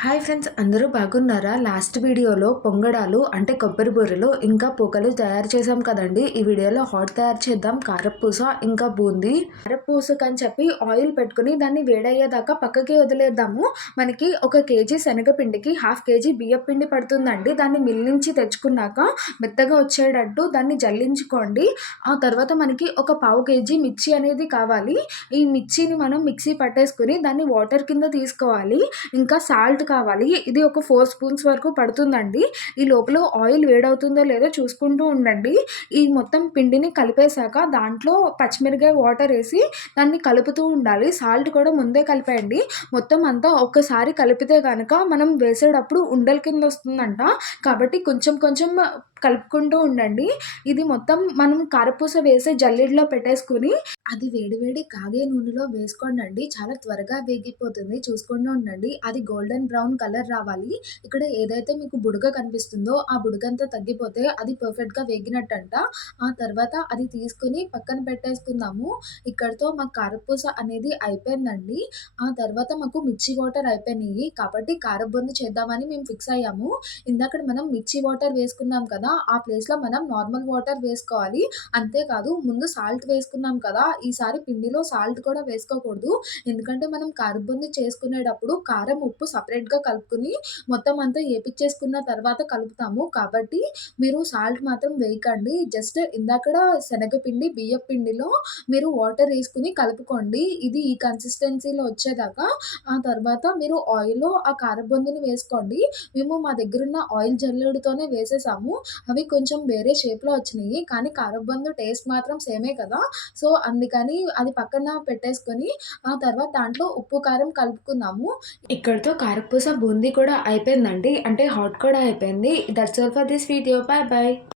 Hi friends, అందరూ బాగున్నారా? Last వీడియోలో పొంగడాలు అంటే కొబ్బరి బూరెలు ఇంకా పోకలు తయారు చేసాం కదండి. ఈ వీడియోలో హాట్ తయారు చేద్దాం. కారపూస ఇంకా బూందీ. కారపూసకని చెప్పి ఆయిల్ పెట్టుకుని దాన్ని వేడయ్యేదాకా పక్కకి వదిలేద్దాము. మనకి 1 కేజీ శనగపిండికి 1/2 కేజీ బియ్యం పిండి పడుతుందండి. దాన్ని మిల్ నుంచి తెచ్చుకున్నాక మెత్తగా వచ్చేటట్టు దాన్ని జల్లించుకోండి. ఆ తర్వాత మనకి 1/4 కేజీ మిర్చి అనేది కావాలి. ఈ మిర్చిని మనం మిక్సీ పట్టేసుకుని దాన్ని వాటర్ కింద తీసుకోవాలి. ఇంకా సాల్ట్ కావాలి. ఇది ఒక 4 స్పూన్స్ వరకు పడుతుందండి. ఈ లోపల ఆయిల్ వేడవుతుందో లేదో చూసుకుంటూ ఉండండి. ఈ మొత్తం పిండిని కలిపేశాక దాంట్లో పచ్చిమిరపకాయ వాటరేసి దాన్ని కలుపుతూ ఉండాలి. సాల్ట్ కూడా ముందే కలిపేయండి. మొత్తం అంతా ఒక్కసారి కలిపితే గనక మనం వేసేటప్పుడు ఉండల కింద వస్తుందంట. కాబట్టి కొంచెం కొంచెం కలుపుకుంటూ ఉండండి. ఇది మొత్తం మనం కారపూస వేసే జల్లెడలో పెట్టేసుకొని అది వేడి వేడి కాగే నూనెలో వేసుకోండండి. చాలా త్వరగా వేగిపోతుంది. చూసుకుంటూ ఉండండి. అది గోల్డెన్ బ్రౌన్ కలర్ రావాలి. ఇక్కడ ఏదైతే మీకు బుడగ కనిపిస్తుందో ఆ బుడగంతా తగ్గిపోతే అది పర్ఫెక్ట్‌గా వేగినట్టంట. ఆ తర్వాత అది తీసుకొని పక్కన పెట్టేసుకుందాము. ఇక్కడితో మా కారపూస అనేది అయిపోయిందండి. ఆ తర్వాత మాకు మిర్చి వాటర్ అయిపోయినియి. కాబట్టి కారబుంది చేద్దామని మేము ఫిక్స్ అయ్యాము. ఇందాకడ మనం మిర్చి వాటర్ వేసుకున్నాం కదా! ఆ ప్లేస్‌లో మనం నార్మల్ వాటర్ వేసుకోవాలి. అంతేకాదు ముందు సాల్ట్ వేసుకున్నాం కదా! ఈసారి పిండిలో సాల్ట్ కూడా వేసుకోకూడదు. ఎందుకంటే మనం కారబుంది చేసుకునేటప్పుడు కారం, ఉప్పు సెపరేట్‌గా కలుపుకొని మొత్తం అంతా ఏపిచ్చేసుకున్న తర్వాత కలుపుతాము. కాబట్టి మీరు సాల్ట్ మాత్రం వేయకండి. జస్ట్ ఇందాకడ శనగపిండి, బియ్యపు పిండిలో మీరు వాటర్ ఏసుకొని కలుపుకోండి. ఇది ఈ కన్సిస్టెన్సీలో వచ్చేదాకా. ఆ తర్వాత మీరు ఆయిల్‌లో ఆ కారబుందిని వేసుకోండి. మేము మా దగ్గరున్న ఆయిల్ జల్లెడతోనే వేసేసాము. అవి కొంచెం వేరే షేప్‌లో వచ్చినియి. కానీ కారబుంది టేస్ట్ మాత్రం సేమే కదా! సో, అందుకని అది పక్కన పెట్టేసుకొని ఆ తర్వాత దాంట్లో ఉప్పు, కారం కలుపుకుందాము. ఇక్కడితో కారపూస బూందీ కూడా అయిపోయిందండి. అంటే హాట్ కూడా అయిపోయింది. That's all for this video. Bye bye.